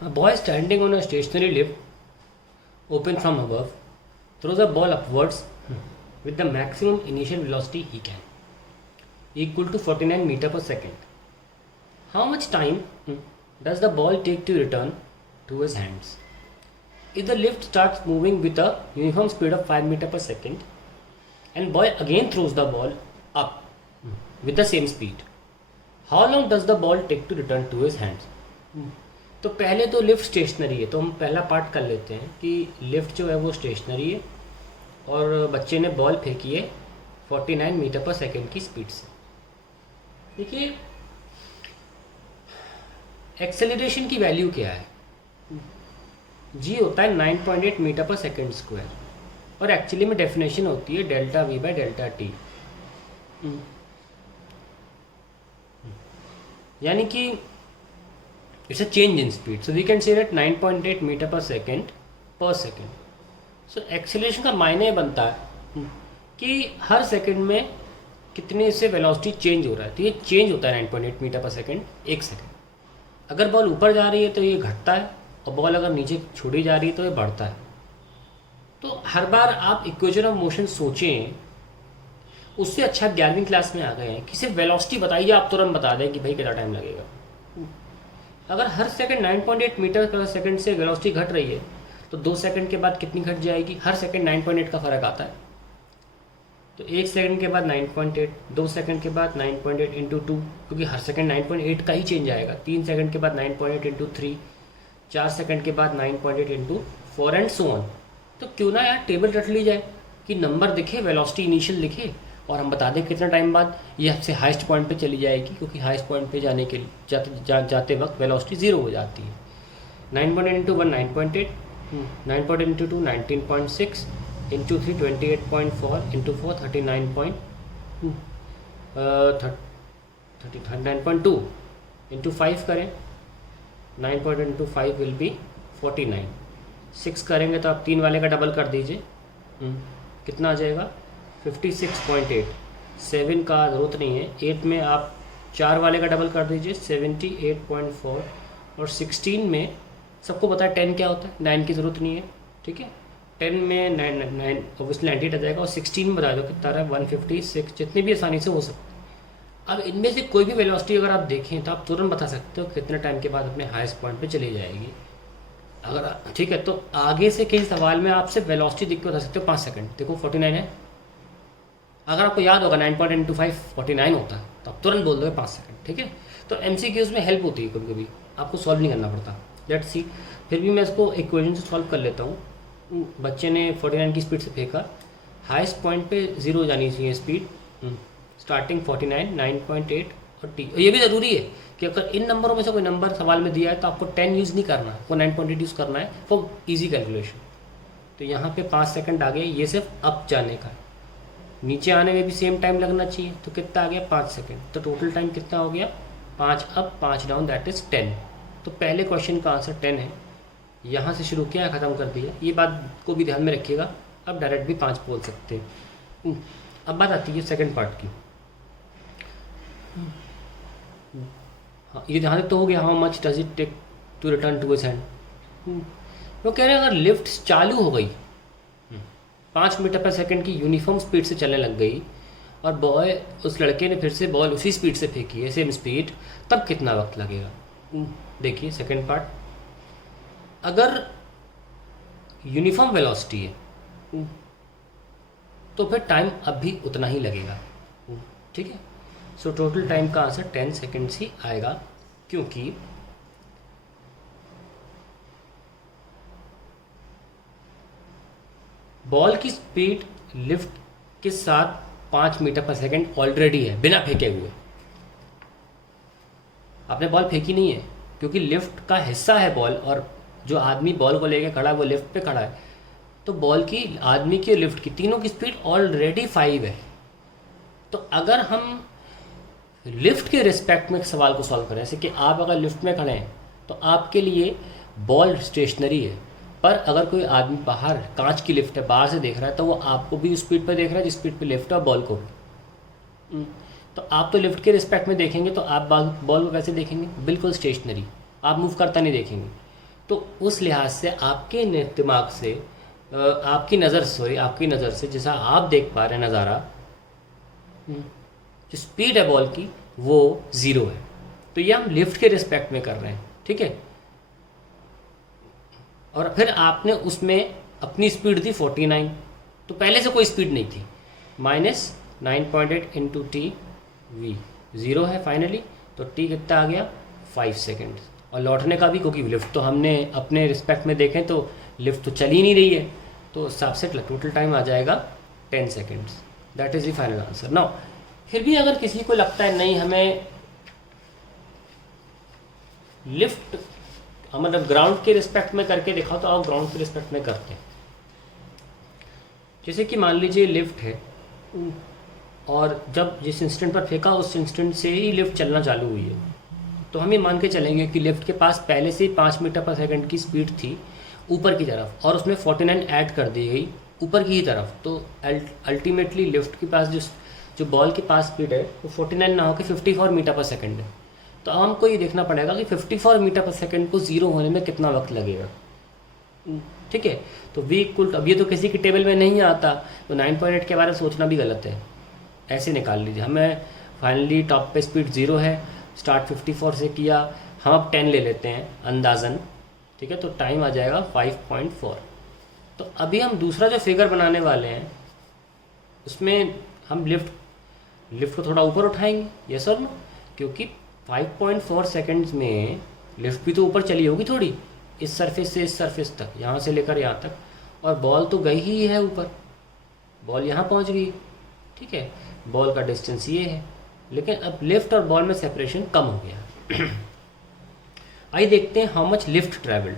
A boy standing on a stationary lift, open from above, throws a ball upwards with the maximum initial velocity he can, equal to 49 meter per second. How much time does the ball take to return to his hands? If the lift starts moving with a uniform speed of 5 meter per second, and boy again throws the ball up with the same speed, how long does the ball take to return to his hands? तो पहले तो lift stationery है, तो हम पहला part कर लेते हैं कि लिफ्ट जो है वो स्टेशनरी है और बच्चे ने बॉल फेंकी है 49 मीटर पर सेकेंड की स्पीड से। देखिए एक्सेलरेशन की वैल्यू क्या है, जी होता है 9.8 मीटर पर सेकेंड स्क्वायर और एक्चुअली में डेफिनेशन होती है delta we by delta T, यानी कि it's a change in speed, so we can say that 9.8 metre पर सेकेंड। सो एक्सेलरेशन का मायने बनता है कि हर सेकंड में कितने से वेलोसिटी चेंज हो रहा है, तो ये चेंज होता है 9.8 मीटर पर सेकेंड एक सेकंड। अगर बॉल ऊपर जा रही है तो ये घटता है और बॉल अगर नीचे छोड़ी जा रही है तो ये बढ़ता है। तो हर बार आप इक्वेशन ऑफ मोशन सोचें, उससे अच्छा 11वीं क्लास में आ गए हैं कि सिर्फ वेलोसिटी बताइए, आप तुरंत बता दें कि भाई कितना टाइम लगेगा। अगर हर सेकंड 9.8 मीटर पर सेकंड से वेलोसिटी घट रही है तो 2 सेकंड के बाद कितनी घट जाएगी, हर सेकंड 9.8 का फ़र्क आता है, तो 1 सेकंड के बाद 9.8, 2 सेकंड के बाद 9.8 इंटू 2, क्योंकि हर सेकंड 9.8 का ही चेंज आएगा, 3 सेकंड के बाद 9.8 इंटू 3, 4 सेकंड के बाद 9.8 इंटू 4 एंड सो ऑन। तो क्यों ना यार टेबल रट ली जाए कि नंबर दिखे, वेलोसिटी इनिशियल दिखे और हम बता दें कितना टाइम बाद ये सबसे हाईएस्ट पॉइंट पे चली जाएगी, क्योंकि हाईएस्ट पॉइंट पे जाने के जाते वक्त वेलोसिटी 0 हो जाती है। 9.8 into 1 9.8, 9.8 into 2 19.6, into 3 28.4, into 4 39.2, into 5 करें 9.8 इंटू 5 विल बी 49, 6 करेंगे तो आप 3 वाले का डबल कर दीजिए, कितना आ जाएगा 56.8। 7 का ज़रूरत नहीं है, 8 में आप 4 वाले का डबल कर दीजिए 78.4, और 16 में सबको पता है 10 क्या होता है, 9 की ज़रूरत नहीं है, ठीक है। 10 में 9 ऑब्वियसली 98 आ जाएगा और 16 में बता दो कितना रहा है 156, जितनी भी आसानी से हो सकती है। अब इनमें से कोई भी वेलोसिटी अगर आप देखें तो आप तुरंत बता सकते हो कितने टाइम के बाद अपने हाईएस्ट पॉइंट पे चली जाएगी। अगर ठीक है, तो आगे से किसी सवाल में आपसे वेलोसिटी दिख के बता सकते हो 5 सेकंड, देखो 49 है, अगर आपको याद होगा 9.8 इंटू 5 49 होता है तो आप तुरंत बोल दोगे 5 सेकंड, ठीक है। तो MCQs में हेल्प होती है, कभी कभी आपको सॉल्व नहीं करना पड़ता। लेट्स सी, फिर भी मैं इसको इक्वेशन से सॉल्व कर लेता हूँ। बच्चे ने 49 की स्पीड से फेंका, हाईएस्ट पॉइंट पे 0 जानी चाहिए स्पीड, स्टार्टिंग 49, 9.8 और टी। ये भी ज़रूरी है कि अगर इन नंबरों में से कोई नंबर सवाल में दिया है तो आपको 10 यूज़ नहीं करना, आपको 9.8 यूज़ करना है फॉर ईजी कैलकुलेशन। तो यहाँ पे 5 सेकंड आ गए, ये सिर्फ अप जाने का, नीचे आने में भी सेम टाइम लगना चाहिए, तो कितना आ गया 5 सेकंड। तो टोटल टाइम कितना हो गया 5 अप 5 डाउन, दैट इज़ 10। तो पहले क्वेश्चन का आंसर 10 है, यहाँ से शुरू किया ख़त्म कर दिया, ये बात को भी ध्यान में रखिएगा। अब डायरेक्ट भी 5 बोल सकते हैं। अब बात आती है सेकंड पार्ट की। हाँ, ये जहाँ तक तो हो गया, how much does it take to return to his hand. वो कह रहे हैं अगर लिफ्ट चालू हो गई 5 मीटर पर सेकंड की यूनिफॉर्म स्पीड से चलने लग गई और बॉय उस लड़के ने फिर से बॉल उसी स्पीड से फेंकी है, सेम स्पीड, तब कितना वक्त लगेगा। देखिए सेकंड पार्ट, अगर यूनिफॉर्म वेलोसिटी है तो फिर टाइम अब भी उतना ही लगेगा, ठीक है। सो टोटल टाइम का आंसर 10 सेकेंड्स ही आएगा, क्योंकि बॉल की स्पीड लिफ्ट के साथ 5 मीटर पर सेकेंड ऑलरेडी है बिना फेंके हुए। आपने बॉल फेंकी नहीं है, क्योंकि लिफ्ट का हिस्सा है बॉल, और जो आदमी बॉल को लेके खड़ा है वो लिफ्ट पे खड़ा है, तो बॉल की, आदमी की, लिफ्ट की, तीनों की स्पीड ऑलरेडी 5 है। तो अगर हम लिफ्ट के रिस्पेक्ट में सवाल को सॉल्व करें, जैसे कि आप अगर लिफ्ट में खड़े हैं तो आपके लिए बॉल स्टेशनरी है, पर अगर कोई आदमी बाहर, कांच की लिफ्ट है, बाहर से देख रहा है, तो वो आपको भी उस स्पीड पर देख रहा है जिस स्पीड पे लिफ्ट है, बॉल को भी। तो आप तो लिफ्ट के रिस्पेक्ट में देखेंगे, तो आप बॉल को कैसे देखेंगे, बिल्कुल स्टेशनरी, आप मूव करता नहीं देखेंगे। तो उस लिहाज से आपके दिमाग से आपकी नज़र से जैसा आप देख पा रहे हैं नज़ारा, जो स्पीड है बॉल की वो 0 है। तो ये हम लिफ्ट के रिस्पेक्ट में कर रहे हैं, ठीक है। और फिर आपने उसमें अपनी स्पीड थी 49, तो पहले से कोई स्पीड नहीं थी। -9.8 इंटू टी वी 0 है फाइनली, तो टी कितना आ गया 5 सेकेंड। और लौटने का भी, क्योंकि लिफ्ट तो हमने अपने रिस्पेक्ट में देखें तो लिफ्ट तो चल ही नहीं रही है, तो उस हिसाब से टोटल टाइम आ जाएगा 10 seconds. That is the final answer. Now फिर भी अगर किसी को लगता है नहीं हमें लिफ्ट मतलब ग्राउंड के रिस्पेक्ट में करके दिखाओ, तो आप ग्राउंड के रिस्पेक्ट में करते हैं। जैसे कि मान लीजिए लिफ्ट है और जब जिस इंस्टेंट पर फेंका उस इंस्टेंट से ही लिफ्ट चलना चालू हुई है, तो हम ये मान के चलेंगे कि लिफ्ट के पास पहले से ही 5 मीटर पर सेकंड की स्पीड थी ऊपर की तरफ, और उसमें 49 ऐड कर दी गई ऊपर की ही तरफ। तो अल्टीमेटली लिफ्ट के पास जो बॉल के पास स्पीड है वो 49 ना होकर 54 मीटर पर सेकंड है। तो अब हमको ये देखना पड़ेगा कि 54 मीटर पर सेकंड को 0 होने में कितना वक्त लगेगा, ठीक है। तो v इक्वल, अब ये तो किसी की टेबल में नहीं आता, तो 9.8 के बारे में सोचना भी गलत है। ऐसे निकाल लीजिए, हमें फाइनली टॉप पे स्पीड 0 है, स्टार्ट 54 से किया, हम अब 10 ले लेते हैं अंदाज़न, ठीक है। तो टाइम आ जाएगा 5.4। तो अभी हम दूसरा जो फिगर बनाने वाले हैं उसमें हम लिफ्ट को थोड़ा ऊपर उठाएंगे, यस और नो, क्योंकि 5.4 सेकंड्स में लिफ्ट भी तो ऊपर चली होगी थोड़ी, इस सरफेस से इस सरफेस तक, यहाँ से लेकर यहाँ तक, और बॉल तो गई ही है ऊपर, बॉल यहाँ पहुँच गई, ठीक है। बॉल का डिस्टेंस ये है, लेकिन अब लिफ्ट और बॉल में सेपरेशन कम हो गया। आइए देखते हैं हाउ मच लिफ्ट ट्रैवल्ड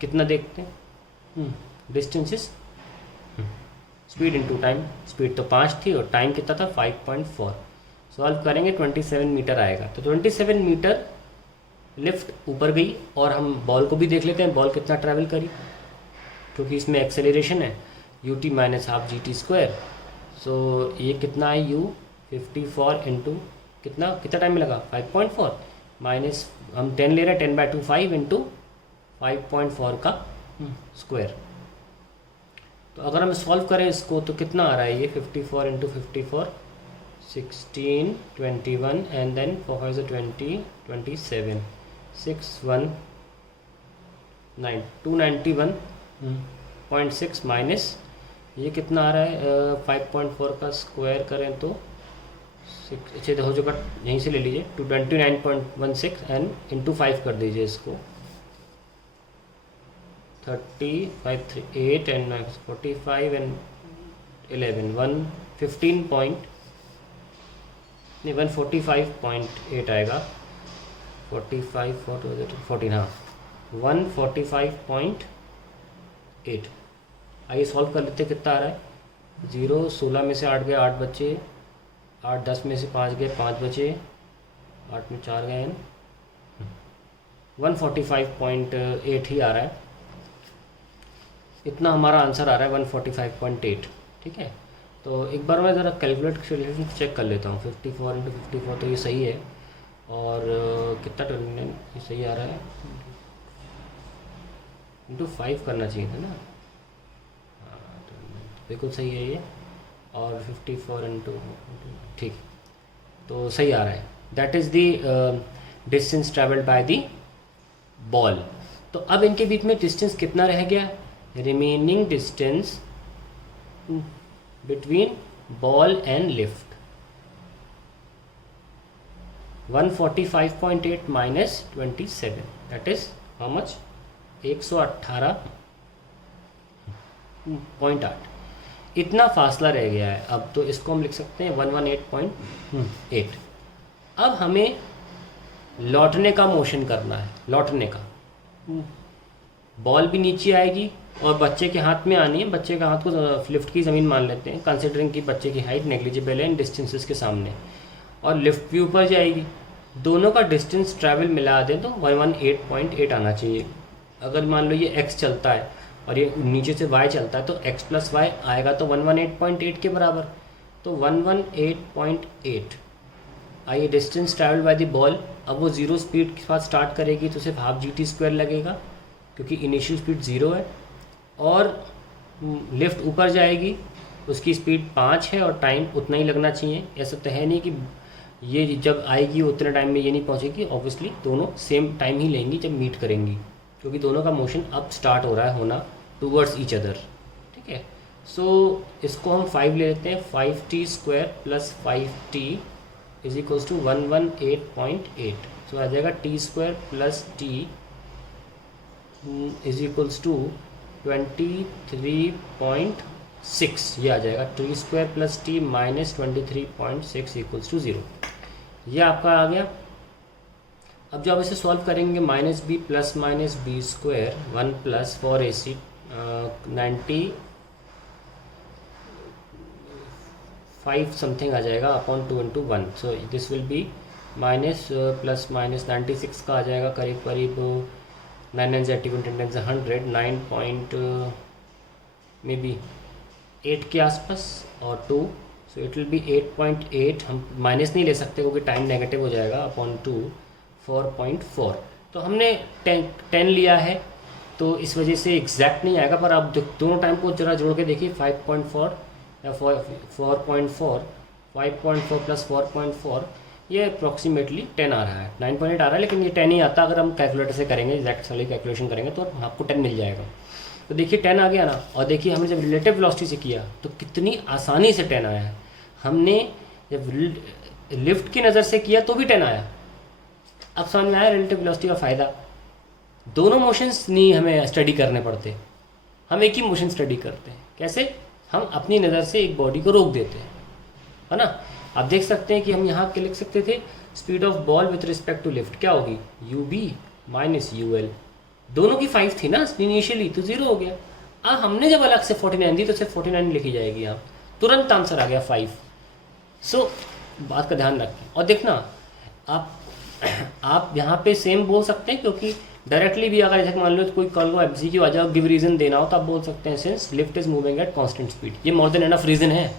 कितना देखते हैं। Distance is speed into time. Speed तो 5 थी और टाइम कितना था 5.4। सॉल्व करेंगे 27 मीटर आएगा। तो 27 मीटर लिफ्ट ऊपर गई, और हम बॉल को भी देख लेते हैं बॉल कितना ट्रैवल करी, क्योंकि इसमें एक्सेलरेशन है ut माइनस हाफ GT²। सो ये कितना है u 54 इंटू कितना टाइम में लगा 5.4 माइनस हम 10 ले रहे हैं, 10/2 5 इंटू 5.4 का स्क्वायर। तो अगर हम सॉल्व करें इसको तो कितना आ रहा है ये 54 इंटू 54 16 21 एंड देन 4 5 20 27 619 291.6 माइनस ये कितना आ रहा है 5.4 का स्क्वायर करें तो 6 अच्छे हो जाएगा, यहीं से ले लीजिए 229.16 एंड इंटू 5 कर दीजिए इसको 35 8 एंड 45 एंड 11 145.8 आएगा 45 14 हाँ 145.8। आइए सॉल्व कर लेते कितना आ रहा है 0 16 में से 8 गए 8 बचे, 8 10 में से 5 गए 5 बचे, 8 में 4 गए 145.8 ही आ रहा है। इतना हमारा आंसर आ रहा है 145.8, ठीक है। तो एक बार मैं ज़रा कैलकुलेट चेक कर लेता हूँ 54 इंटू 54 तो ये सही है, और कितना टर्मिनल ये सही आ रहा है इंटू 5 करना चाहिए था ना, बिल्कुल सही है ये, और 54 इंटू ठीक, तो सही आ रहा है। That is the distance travelled by the ball. तो अब इनके बीच में डिस्टेंस कितना रह गया, remaining distance between ball and lift 145.8 minus 27 that is how much 118.8। इतना फासला रह गया है। अब तो इसको हम लिख सकते हैं 118.8। अब हमें लौटने का मोशन करना है, लौटने का। बॉल भी नीचे आएगी और बच्चे के हाथ में आनी है, बच्चे का हाथ को लिफ्ट की ज़मीन मान लेते हैं कंसिडरिंग कि बच्चे की हाइट नेग्लिजिबल है इन डिस्टेंसेस के सामने, और लिफ्ट भी ऊपर जाएगी। दोनों का डिस्टेंस ट्रैवल मिला दें तो 118.8 आना चाहिए। अगर मान लो ये x चलता है और ये नीचे से y चलता है तो x प्लस वाई आएगा तो 118.8 के बराबर। तो 118.8 आइए distance travel by the ball, अब वो ज़ीरो स्पीड के साथ स्टार्ट करेगी तो सिर्फ हाफ GT² लगेगा क्योंकि इनिशियल स्पीड 0 है। और लिफ्ट ऊपर जाएगी, उसकी स्पीड 5 है और टाइम उतना ही लगना चाहिए। ऐसा तो है नहीं कि ये जब आएगी उतने टाइम में ये नहीं पहुंचेगी, ऑब्वियसली दोनों सेम टाइम ही लेंगी जब मीट करेंगी, क्योंकि दोनों का मोशन अब स्टार्ट हो रहा है होना टूवर्ड्स ईच अदर। ठीक है, सो इसको हम 5 ले लेते हैं। 5t² + 5t is equals to 118.8। So आ जाएगा t² + t is equals to 23.6। ये आ जाएगा t² + t - 23.6 इक्वल्स टू 0। ये आपका आ गया। अब जो आप इसे सॉल्व करेंगे, -b + -b² 1 + 4ac 95 समथिंग आ जाएगा upon 2 × 1। So this will be minus plus minus 96 का आ जाएगा करीब करीब 9 9 81 10 100 9 पॉइंट मे बी 8 के आसपास और 2। So it will be 8.8। हम माइनस नहीं ले सकते क्योंकि टाइम नेगेटिव हो जाएगा अपॉन 2 4.4। तो हमने 10 लिया है तो इस वजह से एग्जैक्ट नहीं आएगा, पर आप दोनों टाइम को जरा जोड़ के देखिए। 5.4 या 4.4 5.4 + 4.4 ये अप्रॉक्सीमेटली 10 आ रहा है। 9.8 आ रहा है लेकिन ये 10 ही आता। अगर हम कैलकुलेटर से करेंगे, एग्जैक्ट वाली कैलकुलेशन करेंगे तो आपको 10 मिल जाएगा। तो देखिए 10 आ गया ना। और देखिए हमने जब रिलेटिव वेलोसिटी से किया तो कितनी आसानी से 10 आया है। हमने जब लिफ्ट की नज़र से किया तो भी 10 आया। अब समझ में आया रिलेटिव वेलोसिटी का फ़ायदा। दोनों मोशंस नहीं हमें स्टडी करने पड़ते, हम एक ही मोशन स्टडी करते हैं। कैसे? हम अपनी नज़र से एक बॉडी को रोक देते हैं, है ना। आप देख सकते हैं कि हम यहाँ के लिख सकते थे speed of ball with respect to lift क्या होगी, UB - UL। दोनों की 5 थी ना इनिशियली, तो 0 हो गया। अब हमने जब अलग से 49 दी तो सिर्फ 49 लिखी जाएगी यहाँ, तुरंत आंसर आ गया 5। सो बात का ध्यान रखें। और देखना आप यहाँ पे सेम बोल सकते हैं, क्योंकि डायरेक्टली भी अगर जैसे मान लो कोई कॉल को MCQ आ जाओ, गिव रीज़न देना हो तो आप बोल सकते हैं since lift is moving at constant speed. ये मोर देन एनफ रीज़न है।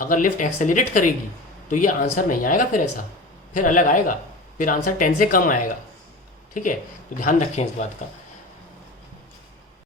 अगर लिफ्ट एक्सेलरेट करेगी तो ये आंसर नहीं आएगा, फिर ऐसा फिर अलग आएगा, फिर आंसर 10 से कम आएगा। ठीक है, तो ध्यान रखें इस बात का।